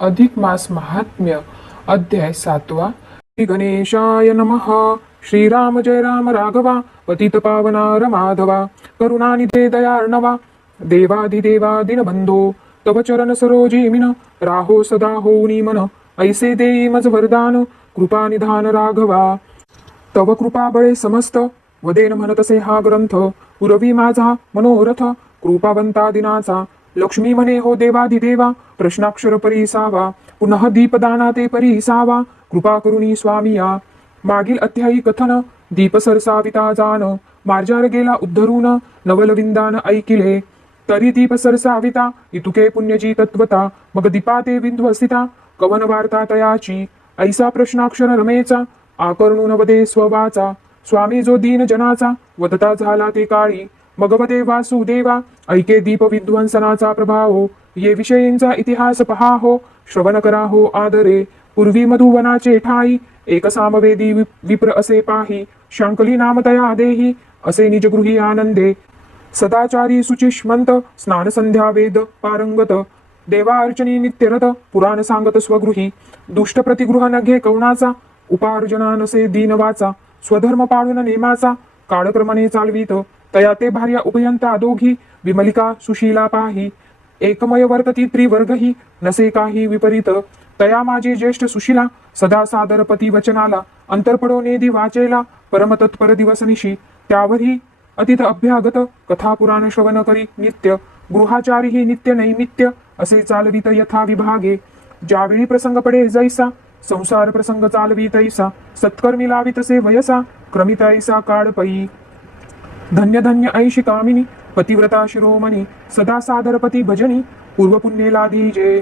अधिक मास महात्म्य अध्याय 7. श्री गणेशाय नमः. श्रीराम जय राम राघवा पतित पावना रमाधवा करुणानिधे दयार्णवा देवाधिदेवा दीनबंधो तव चरण सरोजी मिन राहो सदा होऊनी मन ऐसे देई मज वरदान कृपा निधान राघवा तव कृपा बळे समस्त वदेन म्हणतसे हा ग्रंथ पुरवी माझा मनोरथ कृपावंता दिनाचा लक्ष्मी म्हणे हो देवाधिदेवा प्रश्नाक्षर परिसावा पुनः दीपदाना ते परिसावा कृपा करुणी स्वामिया. मागील अध्यायी कथन दीप सरसाविता जान मार्जार गेला उद्धरून नवलविंदान ऐकिले तरी दीप सरसाविता इतुके पुण्यजी तत्वता मग दीपा ते विध्वसिता कवन वार्ता तयाची ऐसा प्रश्नाक्षर रमेचा आकर्णून वदे स्ववाचा स्वामी जो दीन जनाचा वदता झाला ते काळी मग वदे वासुदेवा ऐके दीप विध्वंसनाचा प्रभाव ये विषयींचा इतिहास पहा हो श्रवण करा हो आदरे. पूर्वी मधुवनाचे ठाई एक सामवेदी विप्र असे पाही शंकली नाम तया देही असे निजगृही आनंदे सदाचारी सुचिष्मंत स्नान संध्या वेद पारंगत देवा अर्चनी नित्यरत पुराण सांगत स्वगृही दुष्ट प्रतिगृह न घे कवणाचा उपार्जना नसे दीनवाचा स्वधर्म पाळून नेमाचा काळक्रमणे चालवीत तया ते भार्या उभयंता दोघी विमलिका सुशीला पाही एकमय वर्तती त्रिवर्गही नसे काही विपरीत तया माझी ज्येष्ठ सुशीला सदा सादर पती वचनाला अंतरपडो नेदी वाचेला परमतत्पर दिवसनिशी त्यावरही अतिथ अभ्यागत कथा पुराण श्रवण करी नित्य गृहाचारी ही नित्य नैमित्य असे चालवित यथा विभागे ज्यावेळी प्रसंग पडे जैसा संसार प्रसंग चालवी तैसा सत्कर्मी लावितसे वयसा क्रमित ऐसा काळपई धन्य धन्य ऐशी कामिनी पतिव्रता शिरोमणी सदा सादरपती भजनी पूर्वपुण्येला दीजे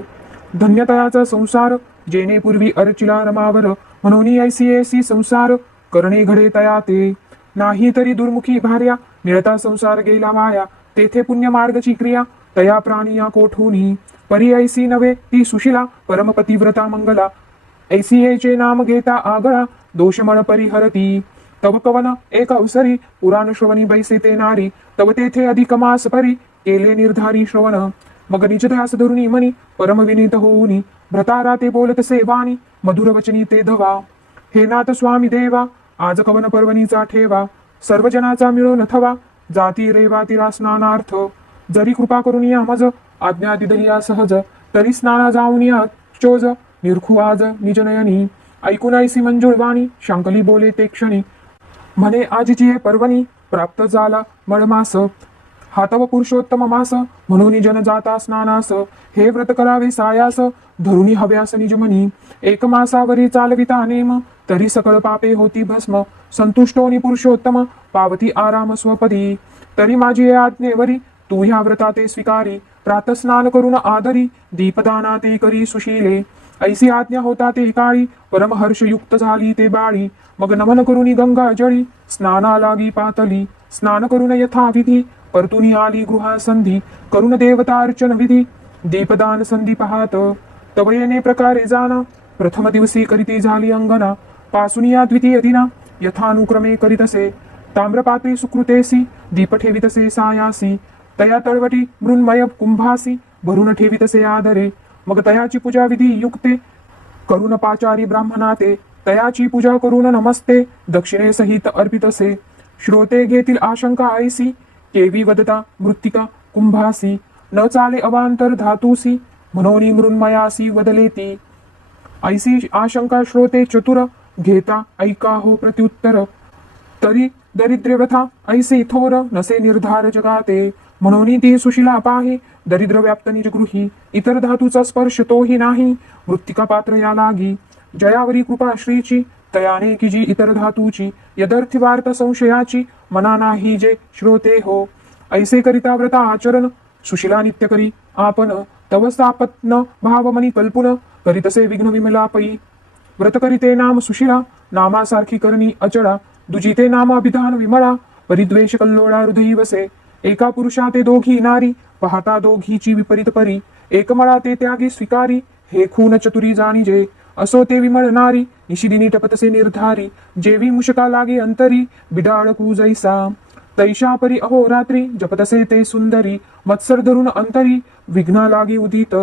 धन्यतयाचा संसार जेने पूर्वी अर्चिला रमावर म्हणून ऐसी ऐसी संसार करणे घडे तया ते नाही तरी दुर्मुखी भार्या निळता संसार गेला वाया तेथे पुण्य मार्गची क्रिया तया प्राणिया कोठूनी परी ऐसी नव्हे ती सुशिला परमपतिव्रता मंगला ऐसी ऐचे नाम घेता आगळा दोषमळ परिहरती तव कवन एक अवसरी पुराण श्रवणी बैसे ते नारी तव तेथे अधिक मास परी केले निर्धारी श्रवण मग निजदयास धरुणी मनी परम विनीत होऊनी भ्रतारा ते बोलत सेवानी मधुर वचनी ते धवा हे नाथ स्वामी देवा आज कवन पर्वणीचा ठेवा सर्वजनाचा मिळून थवा जाती रेवा तिरा स्नानार्थ जरी कृपा करून या मज आज्ञा दिदलिया सहज तरी स्नाना जाऊन या चोज निरखू आज निजनयनी ऐकून ऐसी मंजुळवाणी शंकली बोले ते क्षणी म्हणे आजची पर्वणी प्राप्त झाला मळमास हातव पुरुषोत्तम मास म्हणून जन जाता स्नानास हे व्रत करावे सायास धरुणी हव्यास निजमनी एक मासावरी चालविता नेम तरी सकळ पापे होती भस्म संतुष्टोनी पुरुषोत्तम पावती आराम स्वपदी तरी माझी आज्ञेवरी तू ह्या व्रताते स्वीकारी प्रातस्नान करून आदरी दीपदाना ते करी सुशीले ऐसी आज्ञा होता ते काळी परमहर्षयुक्त झाली ते बाळी मग नमन करुनी गंगा जळी स्नाना लागी पातली स्नान करून यथाविधी परतुनी आली गृहासंधी करुण देवता अर्चन विधी दीपदान संधी पाहात तव येणे प्रकारे जाना प्रथम दिवसी करीती झाली अंगना पासुनिया द्वितीय दिना यथानुक्रमे करीतसे ताम्रपात्री सुकृतेसी दीप ठेवितसे सायासी तया तळवटी मृन्मय कुंभासी भरून ठेवितसे आदरे मग तयाची पूजा विधी युक्ते करुण पाचारी ब्राह्मणाते तयाची पूजा करून नमस्ते दक्षिणे सहित अर्पितसे श्रोते घेतील आशंका ऐसी केवी वदता मृत्तिका कुंभासी न चाले अवांतर धातुसी म्हणोनी मृन्मयासी वदलेती ऐसी आशंका श्रोते चतुर घेता ऐका हो प्रत्युत्तर तरी दरिद्रव्यथा ऐसे थोर नसे निर्धार जगाते म्हणून ती सुशिला पाही दरिद्र व्याप्त निजगृही इतर धातूचा स्पर्श तोही नाही मृत्तिका पात्र या लागी जयावरी कृपा श्रीची तयाने की जी इतर धातूची यदर्थी वार्ता संशयाची मना नाही जे श्रोते हो ऐसे करिता व्रता आचरण सुशिला नित्य करी आपण तव स्थापत्न भावमनी कल्पुन करीतसे विघ्न विमलापई व्रत करीते नाम सुशिला नामासारखी करणी अचळा दुजिते नाम अभिधान विमळा परिद्वेष कल्लोळा हृदयी वसे एका पुरुषा ते दोघी नारी पाहता दोघीची विपरीत परी एकमळा ते त्यागी स्वीकारी हे खून चतुरी जाणीजे असो ते विमळ नारी निशिदिनी टपतसे निर्धारी जेवी मुशका लागे अंतरी बिडाळ जैसा तैशा परी अहोरात्री जपतसे ते सुंदरी मत्सर धरून अंतरी विघ्ना लागी उदित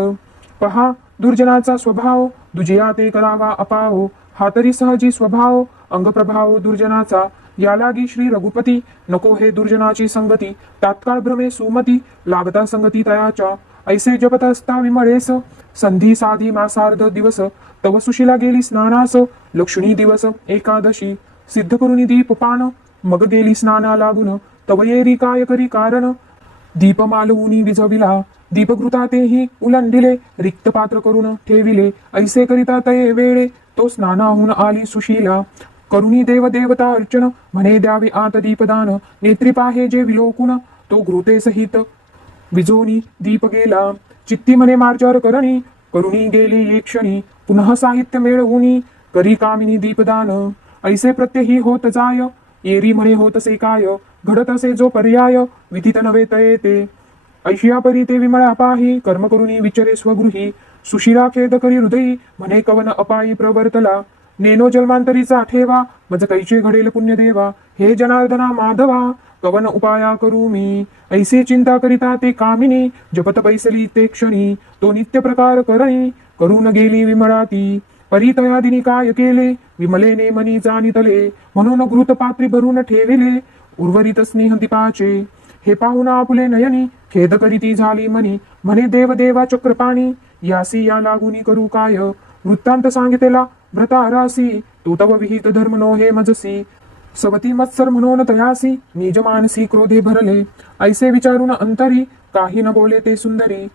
पहा दुर्जनाचा स्वभाव, दुजिया ते करावा अपाव, हा तरी सहजी स्वभाव, अंगप्रभाव दुर्जनाचा, या लागी श्री रघुपती, नको हे दुर्जनाची संगती, तात्काळ भ्रमे सुमती, लागता संगती तयाच्या, ऐसे जपत असता विमळेस, संधी साधी मासार्ध दिवस, तव सुशीला गेली स्नानास, लक्ष्मी दिवस एकादशी, सिद्ध करुनी दीपपान, मग गेली स्नाना लागून, तव येरी काय करी कारण, दीप मालवूनी विझविला, दीपघृता तेही उलंडिले, रिक्त पात्र करून ठेविले, ऐसे करिता तये वेळे, तो स्नानाहून आली सुशीला, करुणी देव देवता अर्चन, म्हणे द्यावे आत दीपदान, नेत्री पाहे जे विलोकुन, तो घृते सहित विजोनी दीप गेला, चित्ती म्हणे मार्जर करणी, करुणी गेली एक क्षणी, पुनः साहित्य मिळवुनी, करी कामिनी दीपदान, ऐसे प्रत्यही होत जाय, येरी म्हणे होतसे काय, घडत असे जो पर्याय, विधित नव्हे तये ते, ऐशिया परी ते विमळा पाही, कर्म करुणी विचरे स्वगृही, सुशिरा खेद करी हृदयी, म्हणे कवन अपायी प्रवर्तला, नेनो जन्मांतरीचा ठेवा, मज कैचे घडेल पुण्य देवा, हे जनार्दना माधवा, कवन उपाया करू मी, ऐसे चिंता करिता ते कामिनी, जपत बैसली ते क्षणी, तो नित्य प्रकार करणी, करून गेली विमळाती, परितयादिनी काय केले, विमलेने मनी जाणितले, म्हणून घृत पात्री भरून ठेविले, उर्वरित स्नेह दीपाचे, हे पाहून आपुले नयनी, खेद करीती झाली मनी, म्हणे देव देवा चक्रपाणी, यासी या लागुनी करू काय, वृत्तांत सांगितला भ्रतारासी, तो तव विहित धर्म नो हे मजसी, सवती मत्सर म्हणून तयासी, निज मानसी क्रोधे भरले, ऐसे विचारून अंतरी, काही न बोले ते सुंदरी,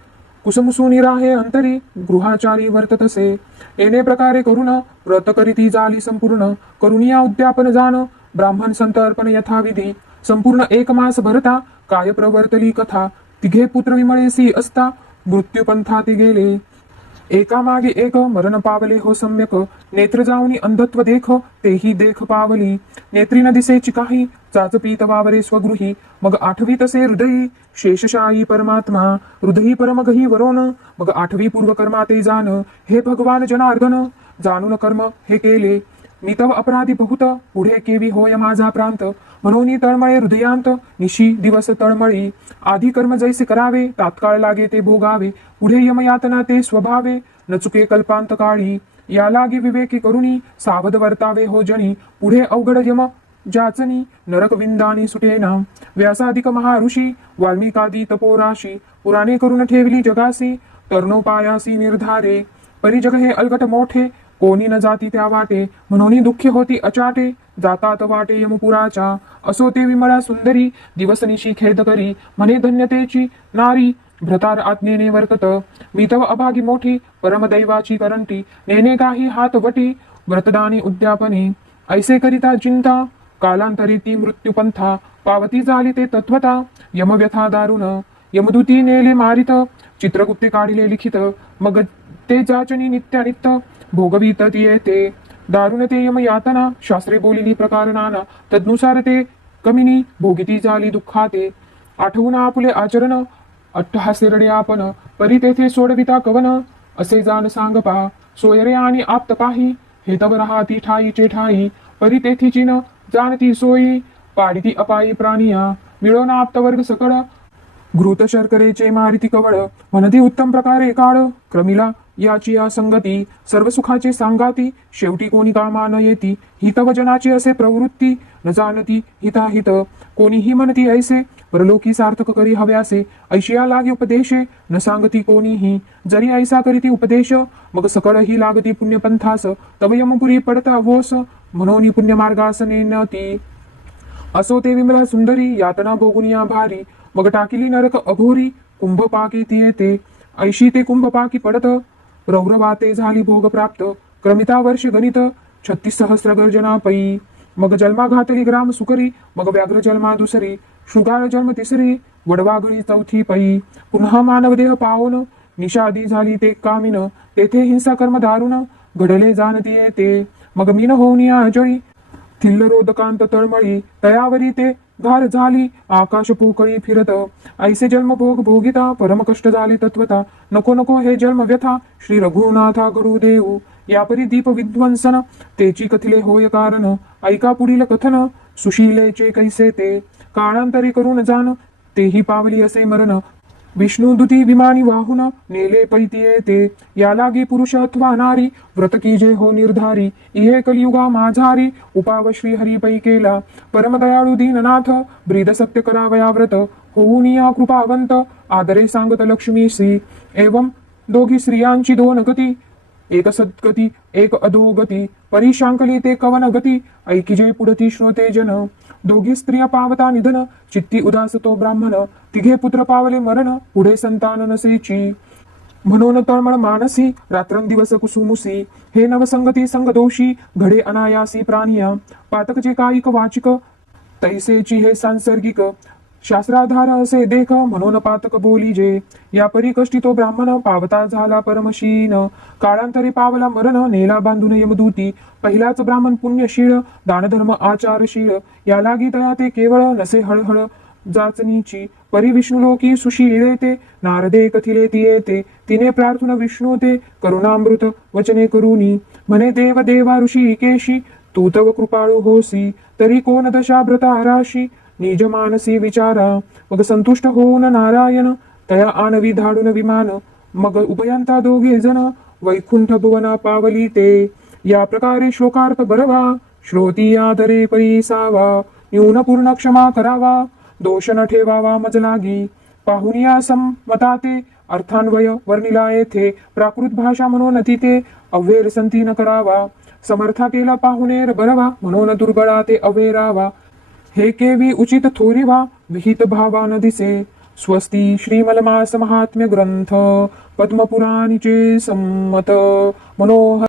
कुसुमसुनी राहे अंतरी, गृहाचारी वर्ततसे, येणे प्रकारे करुण, व्रत करीती झाली संपूर्ण, करुणिया उद्यापन जाण, ब्राह्मण संत अर्पण यथाविधी, संपूर्ण एक मास भरता, काय प्रवर्तली कथा, तिघे पुत्र विमळेसी असता, मृत्यू पंथाती गेले, एका मागे एक मरण पावले हो सम्यक, नेत्र जाऊनी अंधत्व देख, तेही देख पावली, नेत्री न दिसेची काही, चाचपीत वावरे स्वगृही, मग आठवी तसे हृदयी, शेषशायी परमात्मा, हृदयी परमगही वरोन, मग आठवी पूर्वकर्मा ते जाण, हे भगवान जनार्दन, जाणून कर्म हे केले, मी तव अपराधी बहुत, पुढे केवी होय माझा प्रांत, म्हणून तळमळे हृदयांत, निशी दिवस तळमळी, आधी कर्म जैसे करावे, तात्काळ लागे ते भोगावे, पुढे यमयातना ते स्वभावे, न चुके कल्पांत काळी, या लागी विवेकी करुणी, सावध वर्तावे हो जनी, पुढे अवघड यम जाचनी, नरक विंदानी सुटेना, व्यासाधिक महाऋषी, वाल्मिकादी तपोराशी, पुराणे करून ठेवली जगासी, तरुणोपायासी निर्धारे, परी जग हे अलगट मोठे, कोणी न जाती त्या वाटे, म्हणून दुःखी होती अचाटे, जातात वाटे यमपुराच्या, असो ते विमळा सुंदरी, दिवसनिशी खेद करी, म्हणे धन्यतेची नारी, भ्रतार आज्ञेने वर्तत, मी तव अभागी मोठी, परमदैवाची करंटी, नेने काही हात वटी, व्रतदानी उद्यापने, ऐसे करिता चिंता, कालांतरी ती मृत्यूपंथा, पावती झाली ते तत्वता, यमव्यथा दारुण, यमदूती नेले मारित, चित्रगुप्ते काढिले लिखित, मग ते जाचनी नित्यानित्त, भोगवीत ती येते, दारुण ते यम यातना, शास्त्रे बोलिली प्रकार नाना, तदनुसार ते कमिनी, भोगिती झाली दुःखाते, आठवून आपुले आचरण, अट्टहासे रडे आपण, परी तेथे सोडविता कवन, असे जाण सांगपा, सोयरे आणि आप्त पाही, हे तव राहाती ठाईचे ठाई, परी तेथी चिन जाणती सोयी, पाडिती अपायी प्राणिया, मिळवून आप्तवर्ग सकळ, घृत शर्करेचे मारिती कवळ, म्हणती उत्तम प्रकारे काळ, क्रमिला याची या संगती, सर्व सुखाचे सांगाती, शेवटी कोणी कामा न येती, हितव जनाची असे प्रवृत्ती, न जाणती हिताहित, कोणीही म्हणती ऐसे, परलोकी सार्थक करी हव्यासे, ऐशिया लागे उपदेशे, न सांगती कोणीही, जरी ऐसा करीती उपदेश, मग सकळ ही लागती पुण्यपंथास, तव यमपुरी पडता वोस, म्हणून पुण्यमार्गास नेनती, असो ते विमला सुंदरी, यातना भोगुन या भारी, मग टाकिली नरक अघोरी, कुंभ पाकी ती येते, ऐशी ते कुंभ पाकी पडत, रौरवाते झाली भोग प्राप्त, क्रमिता वर्ष गणित, 36 सहस्र गर्जना पै, मग जन्मा घातली ग्राम सुकरी, मग व्याघ्र जन्मा दुसरी, शृगाळ जन्म तिसरी, वडवाघळी चौथी पै, पुन्हा मानवदेह पावून, निषादी झाली ते कामिन, तेथे हिंसा कर्म दारुण, घडले जाणती येते, मग मीन होऊन या अजळी, थिल्ल रोदकांत तळमळी, तयावरी ते घार झाली, आकाश पोकळी फिरत, ऐसे जन्म भोग भोगिता, परम कष्ट झाले तत्वता, नको नको हे जन्म व्यथा, श्री रघुनाथा घडू देऊ, यापरी दीप विध्वंसन, तेची कथिले होय कारण, ऐका पुढील कथन, सुशीलेचे कैसे ते, काळांतरी करून जाण, तेही पावली असे मरण, विष्णुदूती विमानी वाहून नेले पैती येते या लागी पुरुष अथवा नारी व्रत की जे हो निर्धारी इहे कलियुगा माझारी उपाव श्री हरी पै केला परम दयाळू दीननाथ ब्रीद सत्य करावया व्रत होऊन या कृपावंत आदरे सांगत लक्ष्मीसी एवं दोघी स्त्रियांची दोन गती एक सद्गती एक अधोगती परिशांकली ते कवन गती ऐकिजे पुढती श्रोते जन दोघी स्त्रिया पावता निधन चित्ती उदास तो ब्राह्मण तिघे पुत्र पावले मरण पुढे संतान नसेची म्हणून तळमळ मानसी रात्रंदिवस कुसुमुसी हे नवसंगती संगदोषी घडे अनायासी प्राणिया पातक जे कायिक वाचिक तैसेची हे सांसर्गिक शास्त्राधार असे देख म्हणून पातक बोली जे या परी कष्टी तो ब्राह्मण पावता झाला परमशीन काळांतरी पावला मरण नेला बांधून यमदूती पहिलाच ब्राह्मण पुण्यशीळ दानधर्म आचारशीळ या लागी दया ते केवळ नसे हळहळ जाचनीची परी विष्णुलोकी सुशीले ते नारदे कथिले ती येते तिने प्रार्थना विष्णू ते करुणामृत वचने करुनी म्हणे देव देवा ऋषी केशी तू तव कृपाळू होसी तरी कोण दशा भ्रता राशी निज मानसी विचारा मग संतुष्ट होऊन नारायण तया आणवी धाडून विमान मग उभयंता दोघे जण वैकुंठ भुवना पावली ते या प्रकारे श्लोकार्थ बरवा श्रोती आदरे परिसावा न्यून पूर्ण क्षमा करावा दोष न ठेवावा मजलागी पाहुन या संमता ते अर्थान्वय वर्णिला येथे प्राकृत भाषा म्हणून तिथे अव्हेर संती न करावा समर्था केला पाहुणेर बरवा म्हणून दुर्बळा ते अवेरावा हे केवी उचित थोरिवा विहित भावान दिसे स्वस्ती श्रीमलमास महात्म्य ग्रंथ पद्मपुराणीचे संमत मनोहर